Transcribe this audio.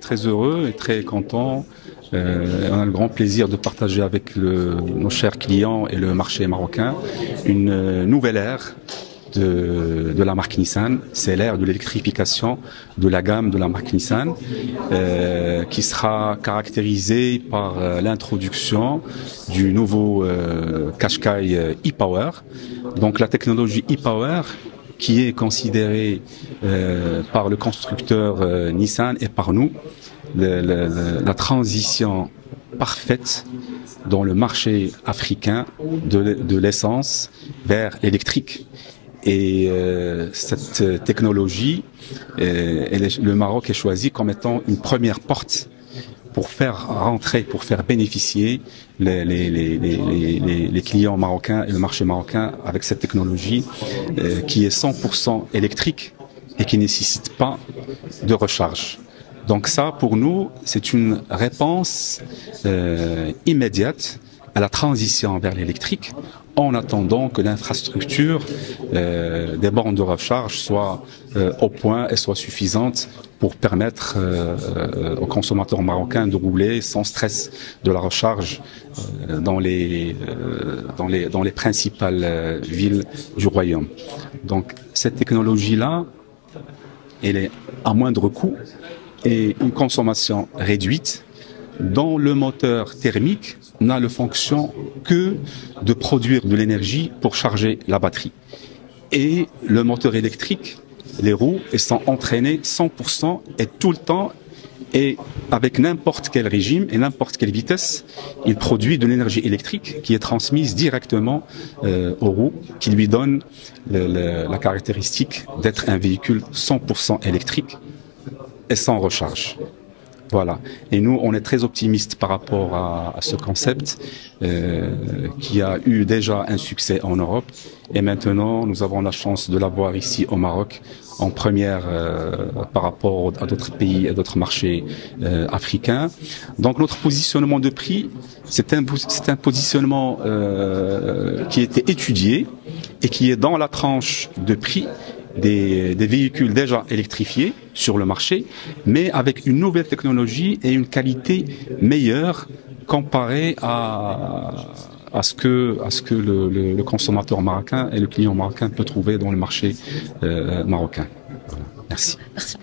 Très heureux et très content. On a le grand plaisir de partager avec nos chers clients et le marché marocain une nouvelle ère de la marque Nissan. C'est l'ère de l'électrification de la gamme de la marque Nissan qui sera caractérisée par l'introduction du nouveau Qashqai e-Power. Donc la technologie e-Power qui est considérée par le constructeur Nissan et par nous la transition parfaite dans le marché africain de l'essence vers l'électrique. Et cette technologie, le Maroc est choisi comme étant une première porte pour faire rentrer, pour faire bénéficier les clients marocains et le marché marocain avec cette technologie qui est 100% électrique et qui ne nécessite pas de recharge. Donc ça, pour nous, c'est une réponse immédiate à la transition vers l'électrique en attendant que l'infrastructure des bornes de recharge soit au point et soit suffisante pour permettre aux consommateurs marocains de rouler sans stress de la recharge dans les principales villes du royaume. Donc cette technologie-là, elle est à moindre coût et une consommation réduite. Dans le moteur thermique, n'a la fonction que de produire de l'énergie pour charger la batterie. Et le moteur électrique, les roues, elles sont entraînées 100% et tout le temps, et avec n'importe quel régime et n'importe quelle vitesse, il produit de l'énergie électrique qui est transmise directement aux roues, qui lui donne la caractéristique d'être un véhicule 100% électrique et sans recharge. Voilà. Et nous, on est très optimistes par rapport à ce concept qui a eu déjà un succès en Europe. Et maintenant, nous avons la chance de l'avoir ici au Maroc en première par rapport à d'autres pays et d'autres marchés africains. Donc notre positionnement de prix, c'est un positionnement qui a été étudié et qui est dans la tranche de prix des véhicules déjà électrifiés sur le marché, mais avec une nouvelle technologie et une qualité meilleure comparée à ce que le consommateur marocain et le client marocain peut trouver dans le marché marocain. Voilà. Merci. Merci.